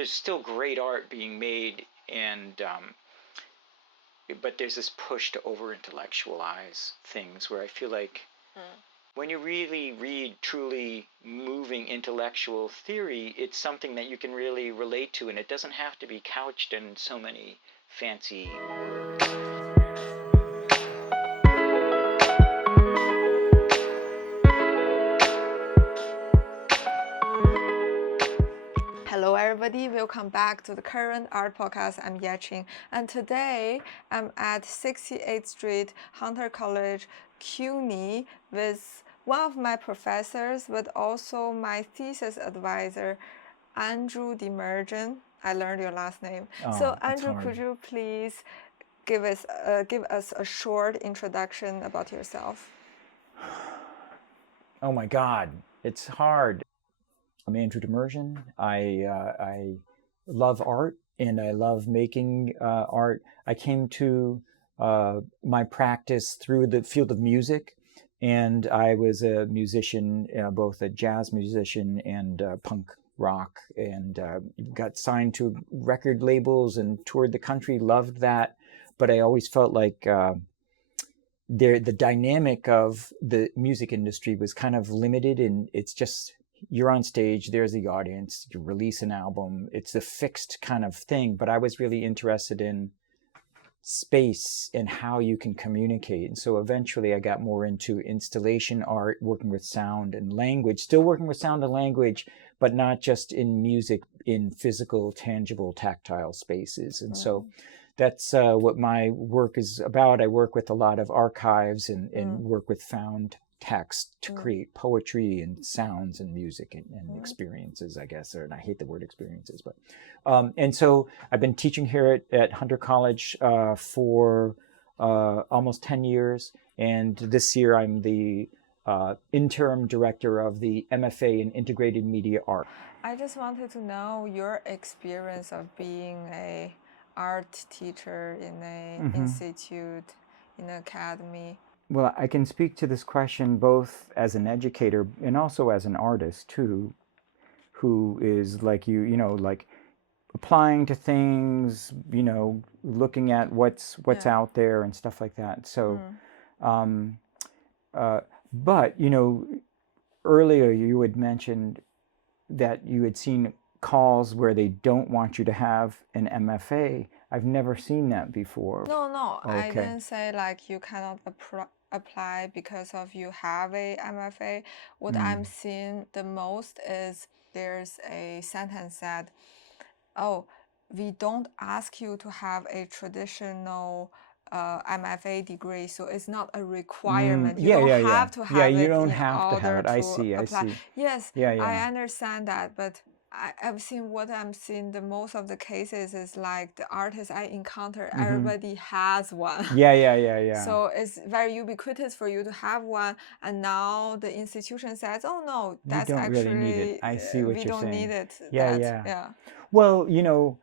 there's still great art being made, and but there's this push to over-intellectualize things where I feel like when you really read truly moving intellectual theory, it's something that you can really relate to, and it doesn't have to be couched in so many fancy words. Hello everybody, welcome back to the Current Art Podcast. I'm Yaching, and today I'm at 68th Street, Hunter College, CUNY, with one of my professors, but also my thesis advisor, Andrew Demirjian. I learned your last name. So Andrew, could you please give us a short introduction about yourself? Oh my God, it's hard. I'm Andrew Demirjian. I love art and I love making art. I came to my practice through the field of music, and I was a musician, both a jazz musician and punk rock, and got signed to record labels and toured the country, loved that. But I always felt like the dynamic of the music industry was kind of limited, and it's just, you're on stage, there's the audience, you release an album, it's a fixed kind of thing. But I was really interested in space and how you can communicate. And so eventually I got more into installation art, working with sound and language, still working with sound and language, but not just in music, in physical, tangible, tactile spaces. And so that's what my work is about. I work with a lot of archives and work with found text to create poetry and sounds and music and experiences, I guess. And I hate the word experiences, but and so I've been teaching here at Hunter College for almost 10 years. And this year I'm the interim director of the MFA in Integrated Media Art. I just wanted to know your experience of being a art teacher in an institute, in an academy. Well, I can speak to this question both as an educator and also as an artist too, who is like you know, like applying to things, you know, looking at what's out there and stuff like that. So, but, you know, earlier you had mentioned that you had seen calls where they don't want you to have an MFA. I've never seen that before. No, okay. I didn't say like you cannot apply because of you have a MFA. What I'm seeing the most is there's a sentence that, oh, we don't ask you to have a traditional MFA degree, so it's not a requirement. You don't have to have it. You don't have to have it. I see. Yes, I understand that, but I've seen what I'm seeing the most of the cases is like the artists I encounter, everybody has one. Yeah. So it's very ubiquitous for you to have one, and now the institution says, "Oh no, that's actually really need it." I see what we you're don't saying. need it." Yeah. Well, you know,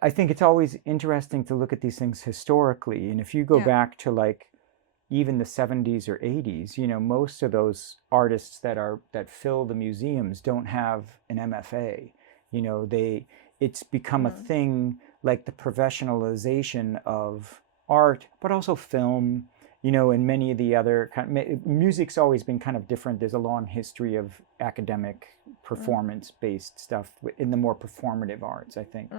I think it's always interesting to look at these things historically, and if you go back to like even the 70s or 80s, you know, most of those artists that fill the museums don't have an MFA. You know, it's become a thing, like the professionalization of art, but also film, you know, and many of the other music's always been kind of different. There's a long history of academic performance-based stuff in the more performative arts, I think.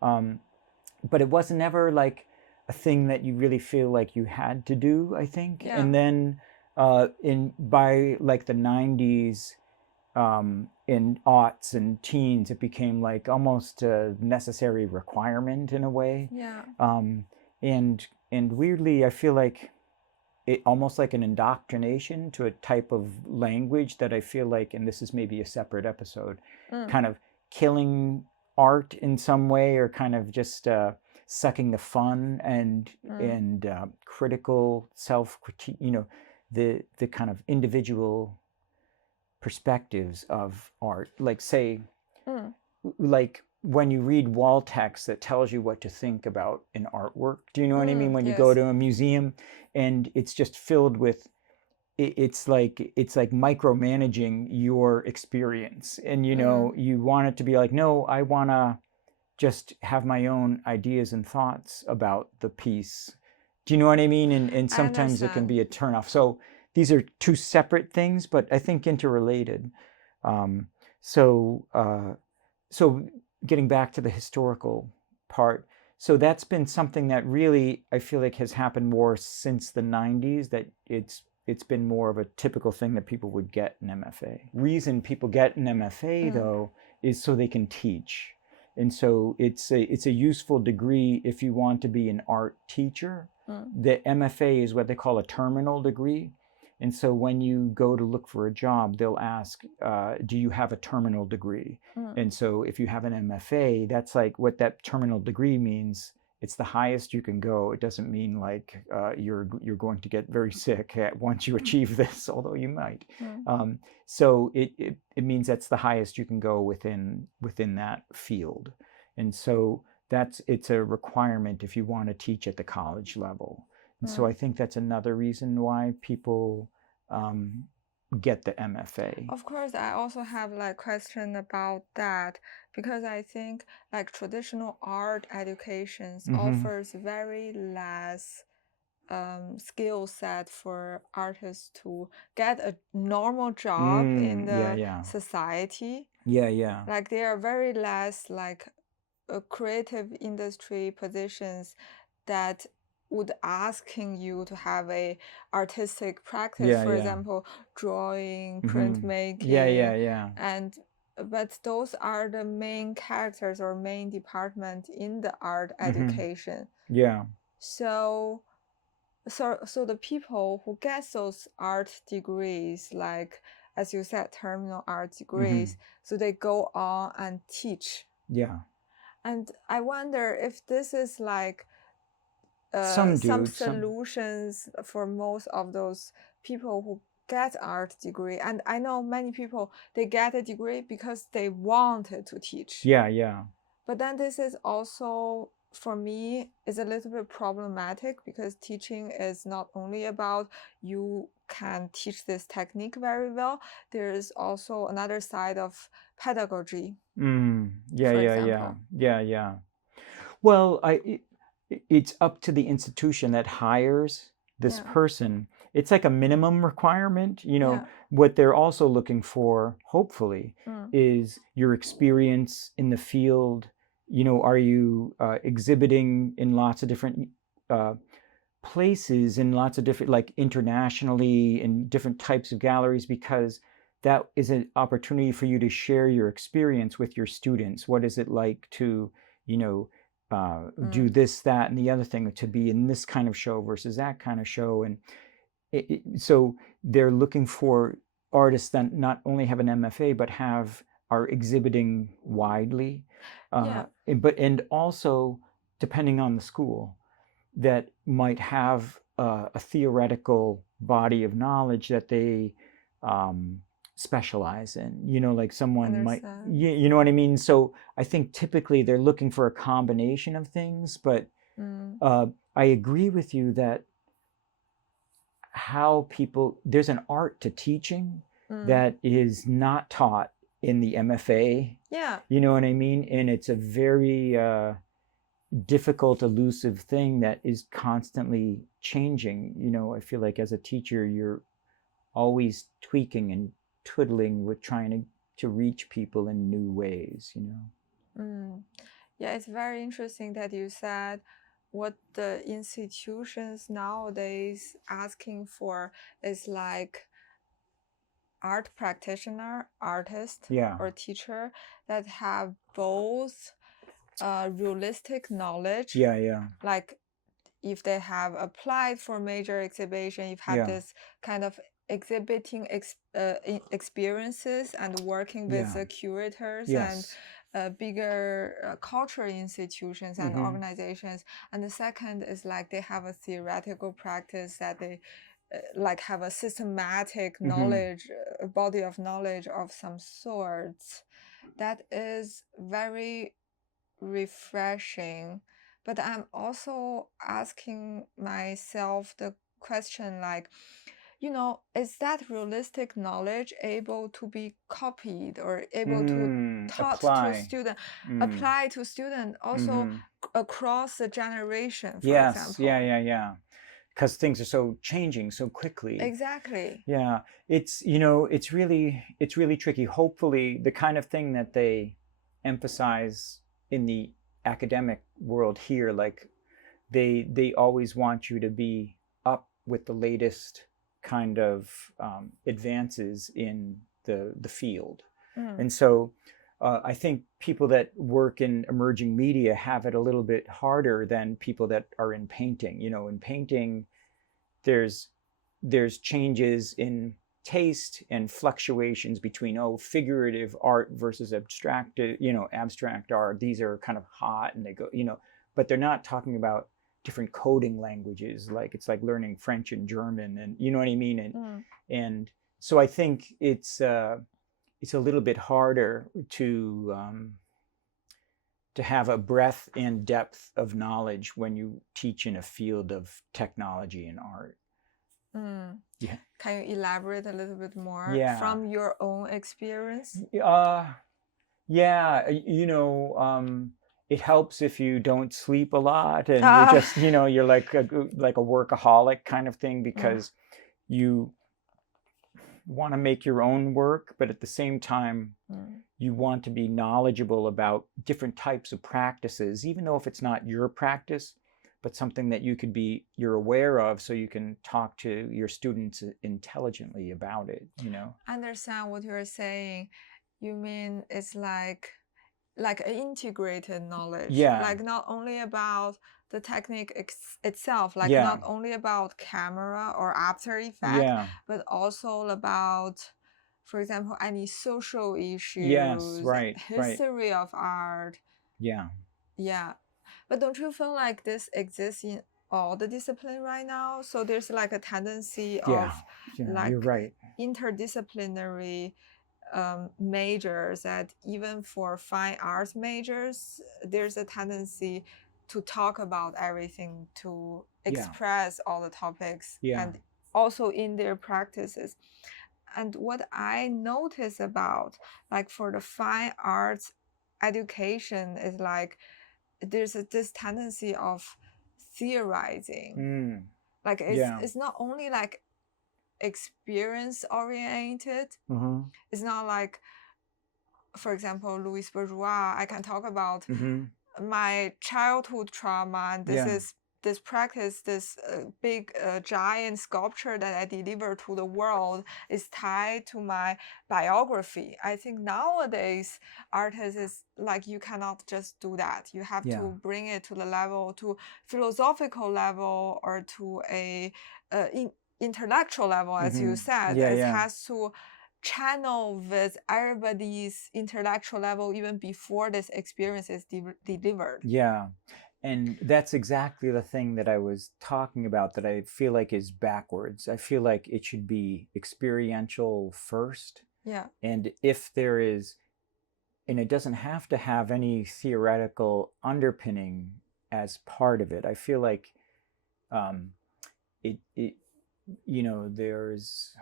But it wasn't ever like a thing that you really feel like you had to do, I think. And then by like the 90s, in aughts and teens, it became like almost a necessary requirement in a way. And weirdly, I feel like it almost like an indoctrination to a type of language that I feel like, and this is maybe a separate episode, kind of killing art in some way, or kind of just sucking the fun and critical self-critique, you know, the kind of individual perspectives of art. Like say, like when you read wall text that tells you what to think about an artwork. Do you know what I mean? When you go to a museum and it's just filled with, it's like micromanaging your experience, and you know, you want it to be like, no, I want to just have my own ideas and thoughts about the piece. Do you know what I mean? And sometimes it can be a turnoff. So these are two separate things, but I think interrelated. So getting back to the historical part, so that's been something that really I feel like has happened more since the 90s, that it's been more of a typical thing that people would get an MFA. Reason people get an MFA though is so they can teach. And so it's a useful degree if you want to be an art teacher. The MFA is what they call a terminal degree. And so when you go to look for a job, they'll ask, do you have a terminal degree? And so if you have an MFA, that's like what that terminal degree means. It's the highest you can go. It doesn't mean like you're going to get very sick once you achieve this, although you might. So it means that's the highest you can go within that field. And so it's a requirement if you want to teach at the college level. And so I think that's another reason why people get the MFA. Of course, I also have like question about that, because I think like traditional art educations offers very less skill set for artists to get a normal job in the society. Like there are very less like creative industry positions that would asking you to have a artistic practice, for example, drawing, printmaking, and but those are the main characters or main department in the art education. So the people who get those art degrees, like as you said, terminal art degrees, so they go on and teach. And I wonder if this is like some solutions for most of those people who get art degree. And I know many people, they get a degree because they wanted to teach. But then this is also, for me, is a little bit problematic, because teaching is not only about you can teach this technique very well. There is also another side of pedagogy. Well, it's up to the institution that hires this person. It's like a minimum requirement. What they're also looking for, hopefully, is your experience in the field. Are you exhibiting in lots of different places, in lots of different, like internationally, in different types of galleries, because that is an opportunity for you to share your experience with your students. What is it like to, do this, that, and the other thing, to be in this kind of show versus that kind of show? And so they're looking for artists that not only have an MFA, but are exhibiting widely. And also, depending on the school, that might have a theoretical body of knowledge that they specialize in, like someone might, you know what I mean? So I think typically they're looking for a combination of things, but I agree with you that there's an art to teaching that is not taught in the MFA. You know what I mean? And it's a very difficult, elusive thing that is constantly changing. I feel like as a teacher, you're always tweaking and twiddling with trying to reach people in new ways. It's very interesting that you said what the institutions nowadays asking for is like art practitioner, artist, or teacher that have both realistic knowledge. Like if they have applied for major exhibition, you've had this kind of exhibiting experiences and working with the curators and bigger cultural institutions and organizations. And the second is like they have a theoretical practice, that they like have a systematic knowledge, body of knowledge of some sorts. That is very refreshing. But I'm also asking myself the question, like, is that realistic knowledge able to be copied or able to taught to student, apply to student also across the generation, for example? Yeah. Because things are so changing so quickly. Exactly. Yeah, it's it's really tricky. Hopefully, the kind of thing that they emphasize in the academic world here, like they always want you to be up with the latest kind of advances in the field, and so I think people that work in emerging media have it a little bit harder than people that are in painting. In painting, there's changes in taste and fluctuations between figurative art versus abstract art. These are kind of hot and they go, but they're not talking about different coding languages. Like it's like learning French and German, and you know what I mean. And so I think it's a little bit harder to have a breadth and depth of knowledge when you teach in a field of technology and art. Yeah. Can you elaborate a little bit more from your own experience? Yeah, it helps if you don't sleep a lot and you're just, you're like a workaholic kind of thing, because you want to make your own work, but at the same time, you want to be knowledgeable about different types of practices, even though if it's not your practice, but something that you're aware of, so you can talk to your students intelligently about it, I understand what you're saying. You mean it's like an integrated knowledge, like not only about the technique itself, like not only about camera or After Effects, but also about, for example, any social issues, history of art. Yeah. But don't you feel like this exists in all the discipline right now? So there's like a tendency of like you're right. interdisciplinary majors, that even for fine arts majors, there's a tendency to talk about everything, to express all the topics, and also in their practices. And what I notice about, like, for the fine arts education is like there's this tendency of theorizing. Like it's not only like experience oriented. It's not like, for example, Louis Bourgeois, I can talk about my childhood trauma, and this practice, this big giant sculpture that I deliver to the world is tied to my biography. I think nowadays artists is like, you cannot just do that. You have to bring it to the level, to philosophical level, or to a intellectual level, as you said. It has to channel with everybody's intellectual level even before this experience is delivered. And that's exactly the thing that I was talking about, that I feel like is backwards. I feel like it should be experiential first. And if there is, and it doesn't have to have any theoretical underpinning as part of it. I feel like there's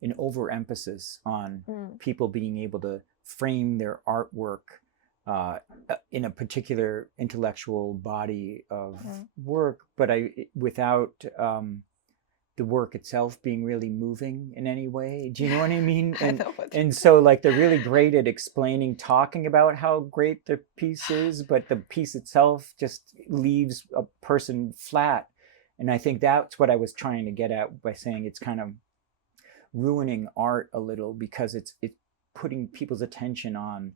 an overemphasis on people being able to frame their artwork in a particular intellectual body of work, but without the work itself being really moving in any way. Do you know what I mean? And so like they're really great at talking about how great the piece is, but the piece itself just leaves a person flat. And I think that's what I was trying to get at by saying it's kind of ruining art a little, because it's putting people's attention on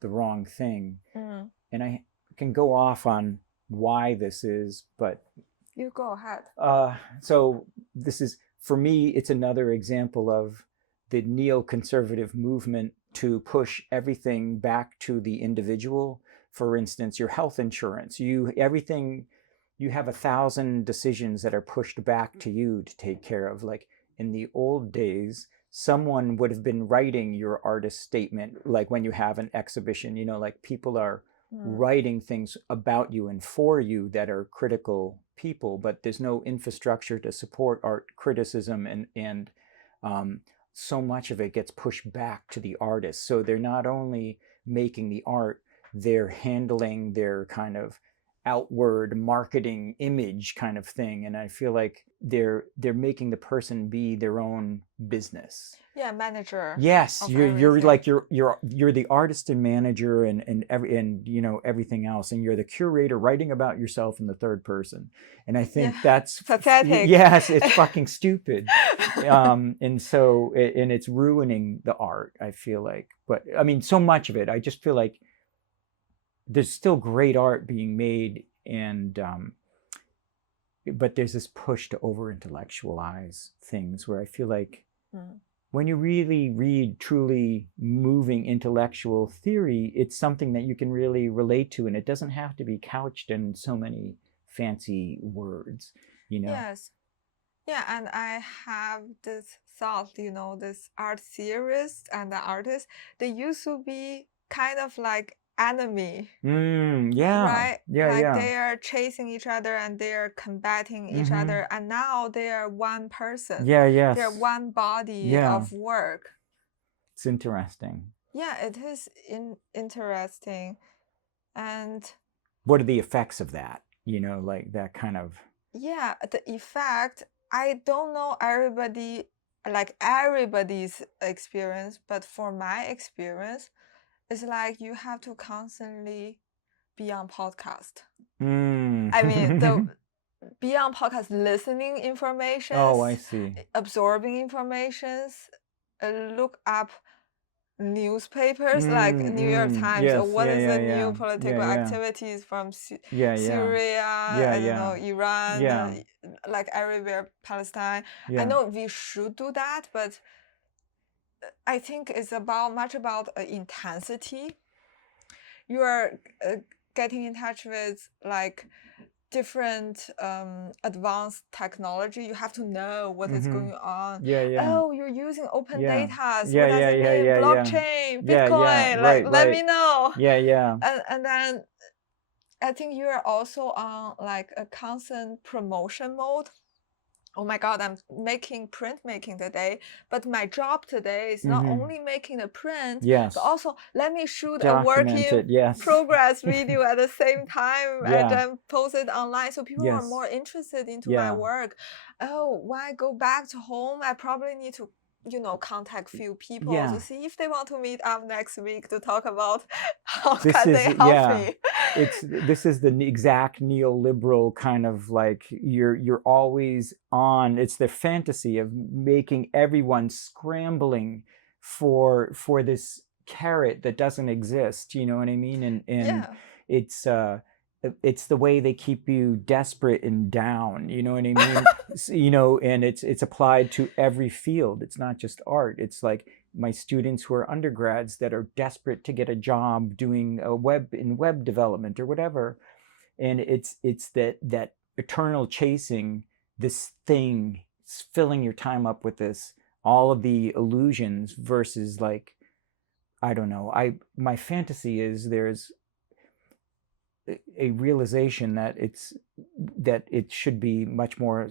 the wrong thing. And I can go off on why this is, but you go ahead. So this is, for me, it's another example of the neoconservative movement to push everything back to the individual. For instance, your health insurance, you have 1,000 decisions that are pushed back to you to take care of. Like in the old days, someone would have been writing your artist statement, like when you have an exhibition, like people are writing things about you and for you that are critical people, but there's no infrastructure to support art criticism, and so much of it gets pushed back to the artist. So they're not only making the art, they're handling their kind of outward marketing image kind of thing, and I feel like they're making the person be their own business. Yeah, manager. Yes, you're everything. like you're the artist and manager and everything else, and you're the curator writing about yourself in the third person. And I think that's pathetic. Yes, it's fucking stupid. And so and it's ruining the art, I feel like. But I mean, so much of it, I just feel like there's still great art being made, and but there's this push to over intellectualize things where I feel like when you really read truly moving intellectual theory, it's something that you can really relate to, and it doesn't have to be couched in so many fancy words, you know? Yes. Yeah, and I have this thought, this art theorists and the artists, they used to be kind of like enemy. Yeah. Right? Yeah, like yeah. they are chasing each other and they are combating each other, and now they are one person. Yeah, yes. They're one body of work. It's interesting. Yeah, it is interesting. And what are the effects of that? Like that kind of... Yeah, the effect, I don't know everybody's experience, but for my experience, it's like you have to constantly be on podcast. I mean, be on podcast, listening information. Oh, I see. Absorbing informations, look up newspapers like New York Times, yes, or what is the new yeah, political yeah. activities from Yeah, Syria, I don't know, Iran, like everywhere, Palestine. I know we should do that, but I think it's much about intensity. You are getting in touch with like different advanced technology. You have to know what is going on. Oh, you're using open data. What does it mean? Blockchain, Bitcoin. Let me know. And then I think you are also on like a constant promotion mode. Oh my God, I'm making printmaking today, but my job today is not only making the print, but also let me shoot a work in progress video at the same time and then post it online. So people are more interested into my work. Oh, when I go back to home, I probably need to contact few people to see if they want to meet up next week to talk about how can they help me. This is the exact neoliberal kind of like you're always on. It's the fantasy of making everyone scrambling for this carrot that doesn't exist. You know what I mean? And it's the way they keep you desperate and down, you know what I mean? And it's applied to every field. It's not just art. It's like my students who are undergrads that are desperate to get a job doing web development or whatever. And it's that eternal chasing this thing, filling your time up with all of the illusions versus like, I don't know. My fantasy is there's a realization that it should be much more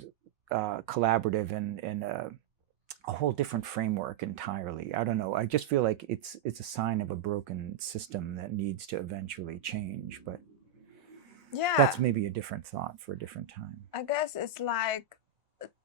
collaborative and a whole different framework entirely. I don't know. I just feel like it's a sign of a broken system that needs to eventually change. But that's maybe a different thought for a different time. I guess it's like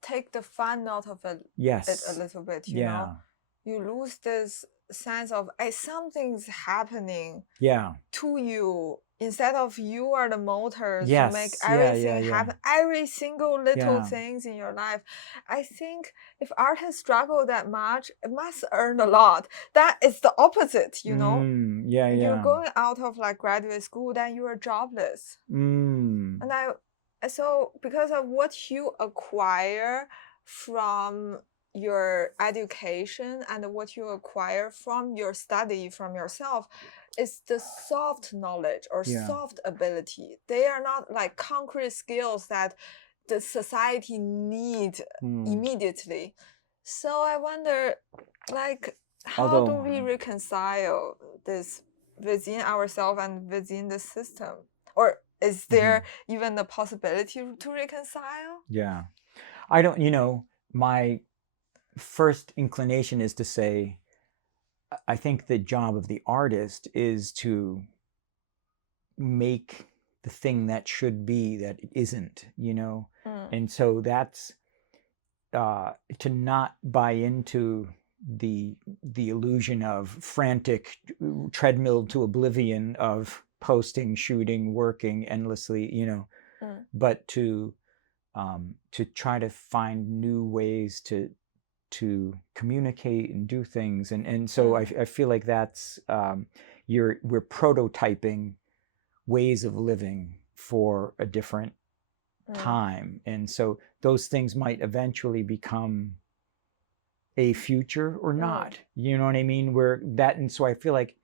take the fun out of it a little bit. You know, you lose this sense of something's happening to you, instead of you are the motors to make everything happen, every single little things in your life. I think if artists struggle that much, it must earn a lot. That is the opposite, You're going out of like graduate school, then you are jobless. And so because of what you acquire from your education and what you acquire from your study, from yourself, is the soft knowledge or soft ability. They are not like concrete skills that the society need immediately. So I wonder, like, how do we reconcile this within ourselves and within the system? Or is there even the possibility to reconcile? Yeah. I don't, my first inclination is to say, I think the job of the artist is to make the thing that should be that it isn't, and so that's to not buy into the illusion of frantic treadmill to oblivion of posting, shooting, working endlessly, but to try to find new ways to communicate and do things, and so I feel like that's we're prototyping ways of living for a different time, and so those things might eventually become a future or not. You know what I mean? And so I feel like,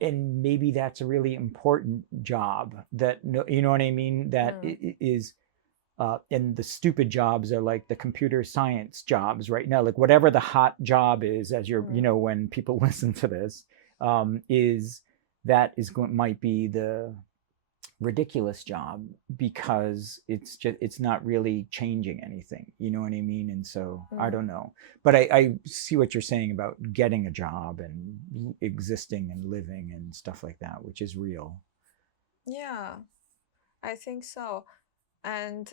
and maybe that's a really important job that, you know what I mean? That is, and the stupid jobs are like the computer science jobs right now, like whatever the hot job is, as you're, when people listen to this, might be the ridiculous job, because it's not really changing anything, you know what I mean? And so I don't know, but I see what you're saying about getting a job and existing and living and stuff like that, which is real. Yeah, I think so. And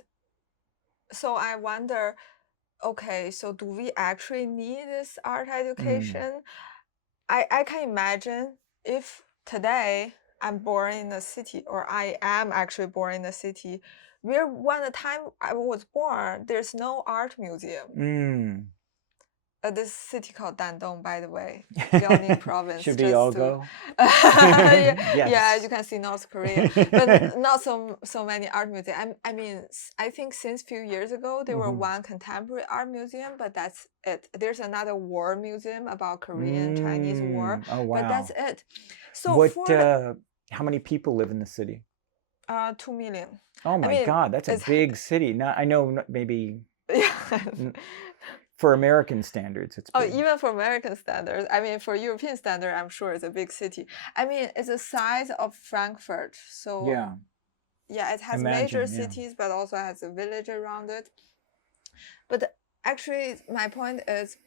so I wonder, okay, so do we actually need this art education? I can imagine if today I'm born in a city, or I am actually born in a city, where when the time I was born, there's no art museum. This city called Dandong, by the way, Liaoning province. Should we all go? Yeah, you can see North Korea, but not so many art museums. I mean, I think since few years ago there were one contemporary art museum, but that's it. There's another war museum about Korean Chinese war, but that's it. So how many people live in the city? 2 million. Oh my God, that's a big city. Now I know maybe. For American standards, it's big. Even for American standards. I mean, for European standard, I'm sure it's a big city. I mean, it's the size of Frankfurt. So yeah, it has major cities, but also has a village around it. But actually, my point is,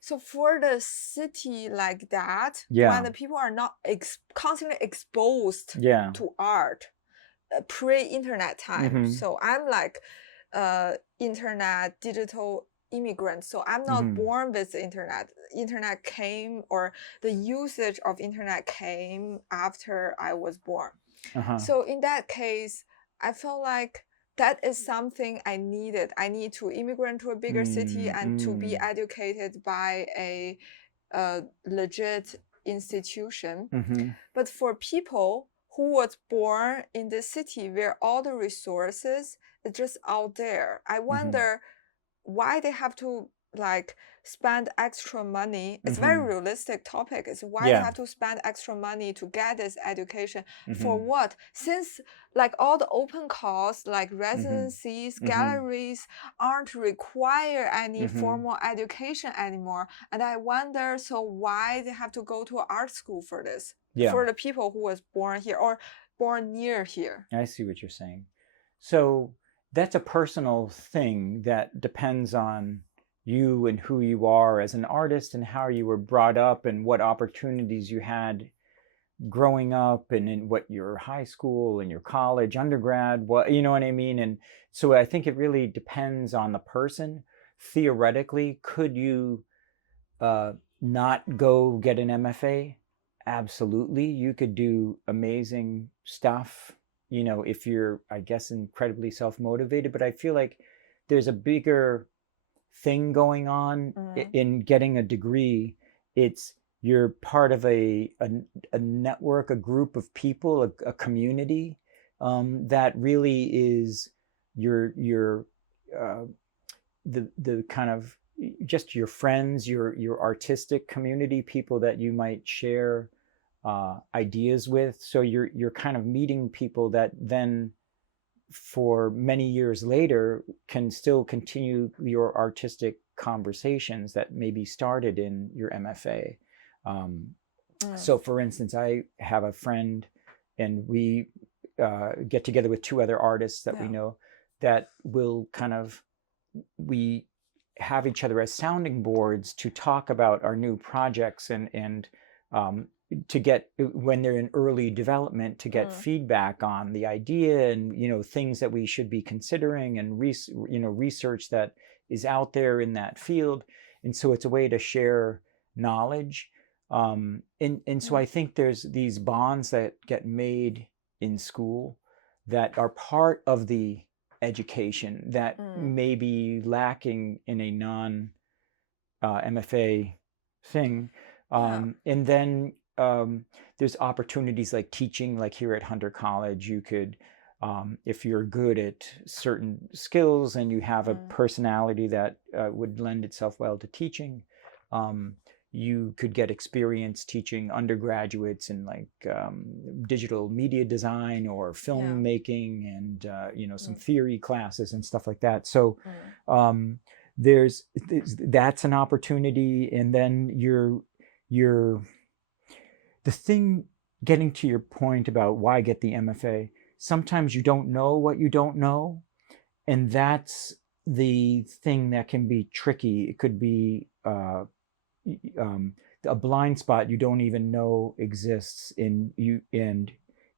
so for the city like that, when the people are not constantly exposed to art, pre-internet time. So I'm like internet, digital immigrant. So I'm not born with the internet. Internet came, or the usage of internet came after I was born. So in that case, I felt like that is something I needed. I need to immigrate to a bigger city and to be educated by a legit institution. But for people who was born in the city where all the resources is just out there, I wonder why they have to like spend extra money. It's very realistic topic. It's why they have to spend extra money to get this education. For what? Since like all the open course, like residencies, galleries aren't require any formal education anymore. And I wonder, so why they have to go to art school for this? For the people who was born here or born near here. I see what you're saying. So that's a personal thing that depends on you and who you are as an artist and how you were brought up and what opportunities you had growing up and in what your high school and your college, undergrad, what, you know what I mean? And so I think it really depends on the person. Theoretically, could you not go get an MFA? Absolutely. You could do amazing stuff, if you're, I guess, incredibly self-motivated. But I feel like there's a bigger thing going on in getting a degree. It's you're part of a network, a group of people, a community that really is the kind of just your friends, your artistic community, people that you might share ideas with. So you're kind of meeting people that then for many years later can still continue your artistic conversations that maybe started in your MFA. So for instance, I have a friend and we get together with two other artists that we know that will we have each other as sounding boards to talk about our new projects and to get, when they're in early development, to get feedback on the idea and things that we should be considering and research that is out there in that field. And so it's a way to share knowledge. And so I think there's these bonds that get made in school that are part of the education that may be lacking in a non MFA thing. And then there's opportunities like teaching, like here at Hunter College. You could, if you're good at certain skills and you have a personality that would lend itself well to teaching, you could get experience teaching undergraduates in like digital media design or filmmaking and some theory classes and stuff like that. So that's an opportunity. And then the thing, getting to your point about why get the MFA, sometimes you don't know what you don't know, and that's the thing that can be tricky. It could be a blind spot you don't even know exists in you, and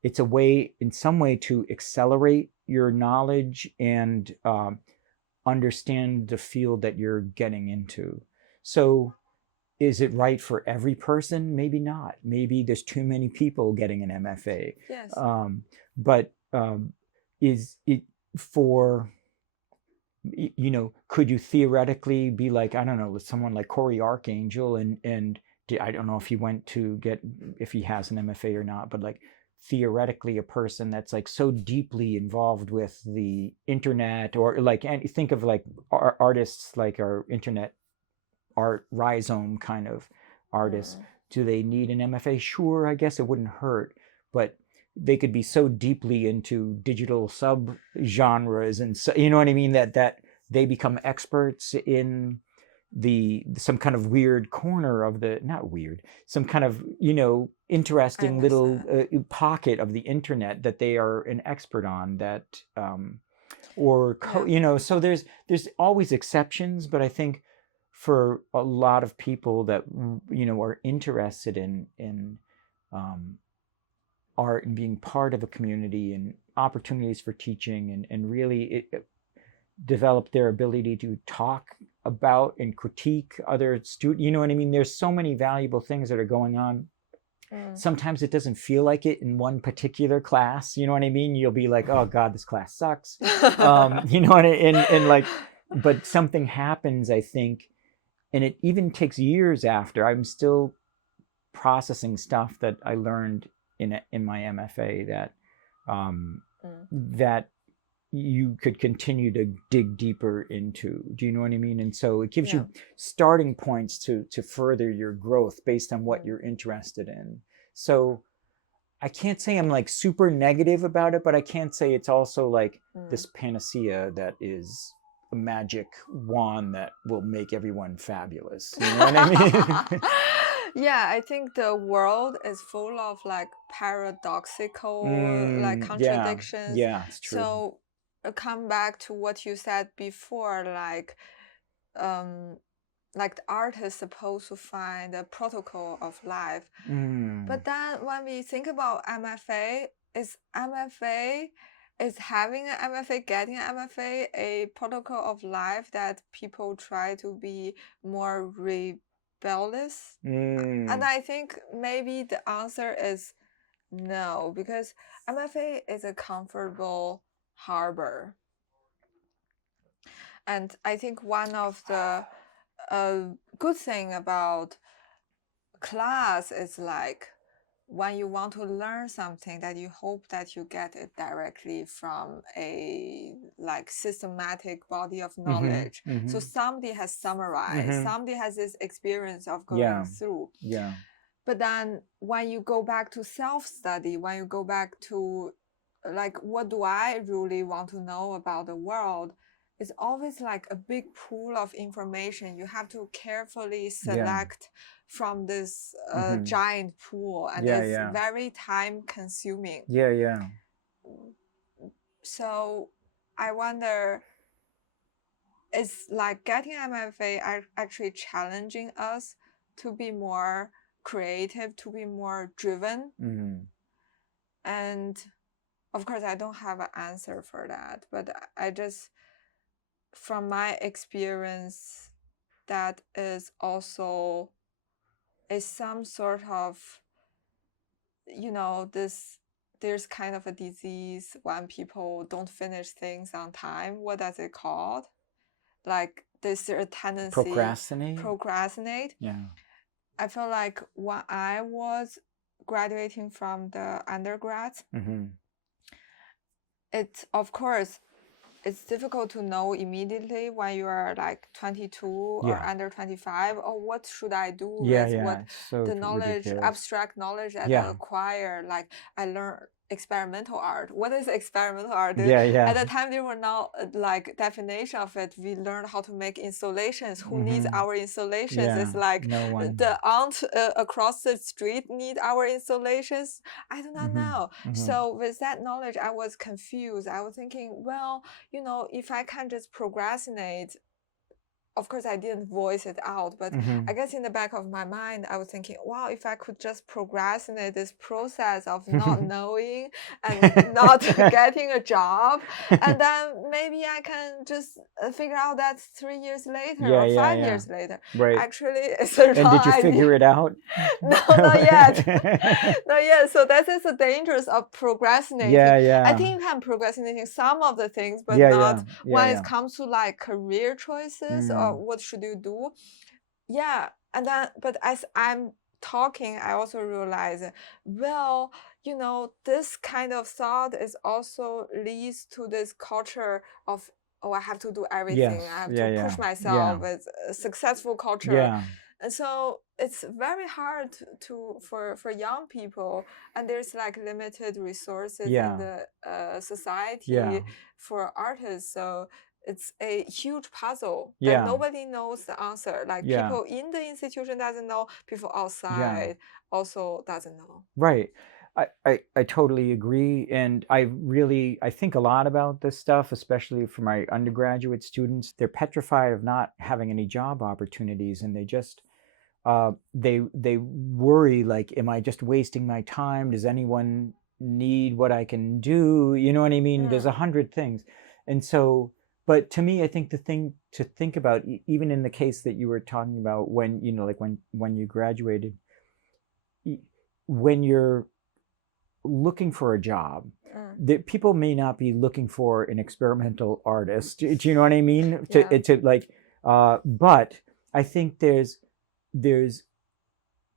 it's a way, in some way, to accelerate your knowledge and understand the field that you're getting into. So is it right for every person? Maybe not. Maybe there's too many people getting an MFA. Yes. But is it for, could you theoretically be like, I don't know, someone like Corey Archangel, and I don't know if he went to get, if he has an MFA or not, but like theoretically a person that's like so deeply involved with the internet, or like, and think of like artists like our internet art rhizome kind of artists. Do they need an MFA? Sure, I guess it wouldn't hurt, but they could be so deeply into digital sub genres, and so, you know what I mean, that they become experts in some kind of weird corner of the, not weird, some kind of interesting little pocket of the internet that they are an expert on, that so there's always exceptions, but I think for a lot of people that are interested in art and being part of a community and opportunities for teaching and really develop their ability to talk about and critique other students, you know what I mean? There's so many valuable things that are going on. Sometimes it doesn't feel like it in one particular class, you know what I mean? You'll be like, oh God, this class sucks. And like, but something happens, I think, and it even takes years after. I'm still processing stuff that I learned in my MFA that you could continue to dig deeper into. Do you know what I mean? And so it gives you starting points to further your growth based on what you're interested in. So I can't say I'm like super negative about it, but I can't say it's also like this panacea that is a magic wand that will make everyone fabulous. You know what I mean? Yeah, I think the world is full of like paradoxical like contradictions. Yeah, it's true. So come back to what you said before, like the art is supposed to find a protocol of life. But then when we think about MFA, is having an MFA, getting an MFA, a protocol of life that people try to be more rebellious? And I think maybe the answer is no, because MFA is a comfortable harbor. And I think one of the good thing about class is like when you want to learn something, that you hope that you get it directly from a like systematic body of knowledge. So somebody has summarized, somebody has this experience of going through. But then when you go back to self-study, when you go back to like, what do I really want to know about the world, it's always like a big pool of information. You have to carefully Yeah. select from this Mhm. giant pool, and Yeah, it's yeah. very time consuming. Yeah, yeah. So I wonder, is like getting MFA actually challenging us to be more creative, to be more driven? Mhm. And of course, I don't have an answer for that, but I just, from my experience, that is also is some sort of, there's kind of a disease when people don't finish things on time. What does it called? Like there's a tendency procrastinate. Yeah. I feel like when I was graduating from the undergrads, it's, of course, it's difficult to know immediately when you are like 22 or under 25, or what should I do with what so the knowledge, ridiculous. abstract knowledge that I acquire. Like I learned experimental art. What is experimental art? At the time, there were no like definition of it. We learned how to make installations. Who needs our installations? It's like no one. the aunt across the street need our installations. I do not know. So with that knowledge, I was confused. I was thinking, well, if I can just procrastinate, of course, I didn't voice it out, but I guess in the back of my mind, I was thinking, wow, if I could just procrastinate this process of not knowing and not getting a job, and then maybe I can just figure out that 3 years later or 5 years later. Right. Actually, it's a wrong idea. And did you figure it out? No, not yet. Not yet. So that is the dangers of procrastinating. I think you can procrastinating some of the things, but not when it comes to like career choices or what should you do. Yeah. And then, but as I'm talking, I also realize, well, this kind of thought is also leads to this culture of, oh, I have to do everything. I have to push myself. It's a successful culture. And so it's very hard for young people, and there's like limited resources in the society for artists. So it's a huge puzzle that nobody knows the answer. Like people in the institution doesn't know, people outside also doesn't know. Right. I totally agree. And I think a lot about this stuff, especially for my undergraduate students. They're petrified of not having any job opportunities, and they just they worry, like, am I just wasting my time? Does anyone need what I can do? You know what I mean? There's 100 things. And so, but to me, I think the thing to think about, even in the case that you were talking about when, like when you graduated, when you're looking for a job, that people may not be looking for an experimental artist. Do you know what I mean? But I think there's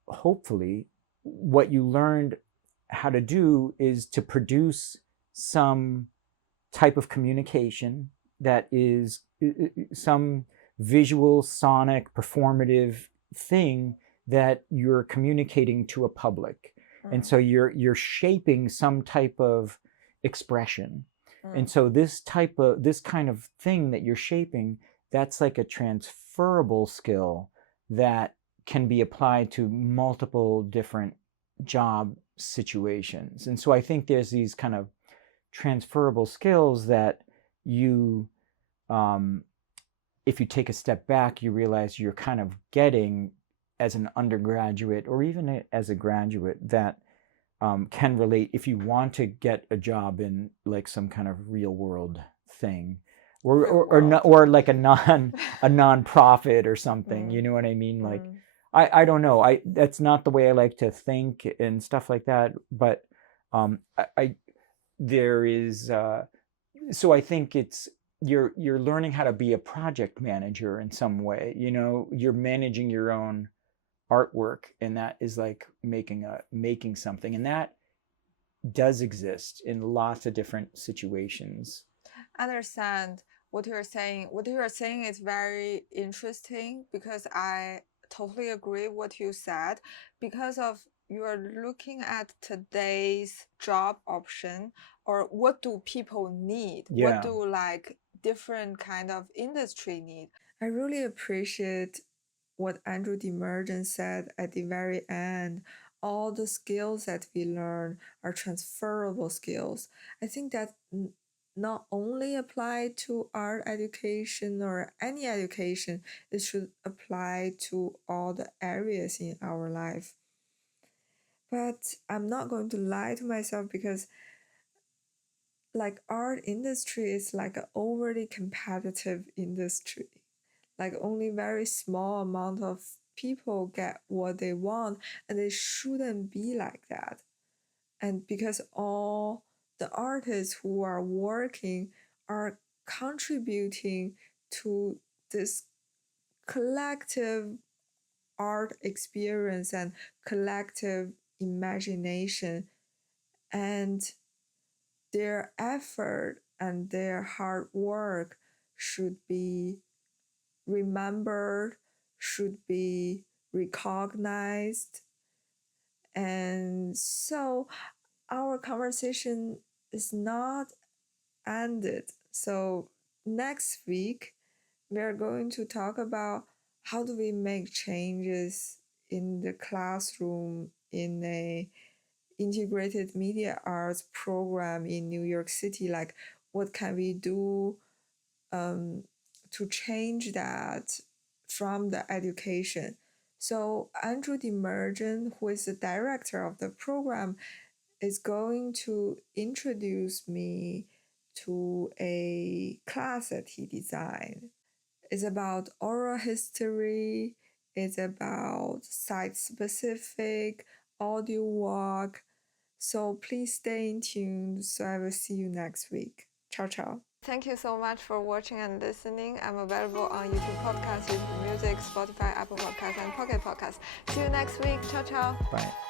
hopefully what you learned how to do is to produce some type of communication that is some visual, sonic, performative thing that you're communicating to a public. And so you're shaping some type of expression. And so this kind of thing that you're shaping, that's like a transferable skill that can be applied to multiple different job situations. And so I think there's these kind of transferable skills that you, if you take a step back, you realize you're kind of getting as an undergraduate or even as a graduate that can relate if you want to get a job in like some kind of real world thing, or like a nonprofit or something. You know what I mean? Like I don't know. That's not the way I like to think and stuff like that. But there is so I think it's you're learning how to be a project manager in some way. You're managing your own artwork, and that is like making something, and that does exist in lots of different situations. I understand what you're saying. What you're saying is very interesting, because I totally agree what you said, because of you're looking at today's job option, or what do people need? What do like different kind of industry need. I really appreciate what Andrew Demirjian said at the very end. All the skills that we learn are transferable skills. I think that not only apply to art education or any education, it should apply to all the areas in our life. But I'm not going to lie to myself, because like art industry is like an overly competitive industry. Like only very small amount of people get what they want, and it shouldn't be like that. And because all the artists who are working are contributing to this collective art experience and collective imagination, and their effort and their hard work should be remembered, should be recognized. And so our conversation is not ended. So next week, we're going to talk about how do we make changes in the classroom in a integrated media arts program in New York City. Like, what can we do to change that from the education? So Andrew Demirjian, who is the director of the program, is going to introduce me to a class that he designed. It's about oral history, it's about site-specific audio walk. So please stay tuned. So I will see you next week. Ciao, ciao. Thank you so much for watching and listening. I'm available on YouTube Podcasts, YouTube Music, Spotify, Apple Podcasts, and Pocket Podcasts. See you next week. Ciao, ciao. Bye.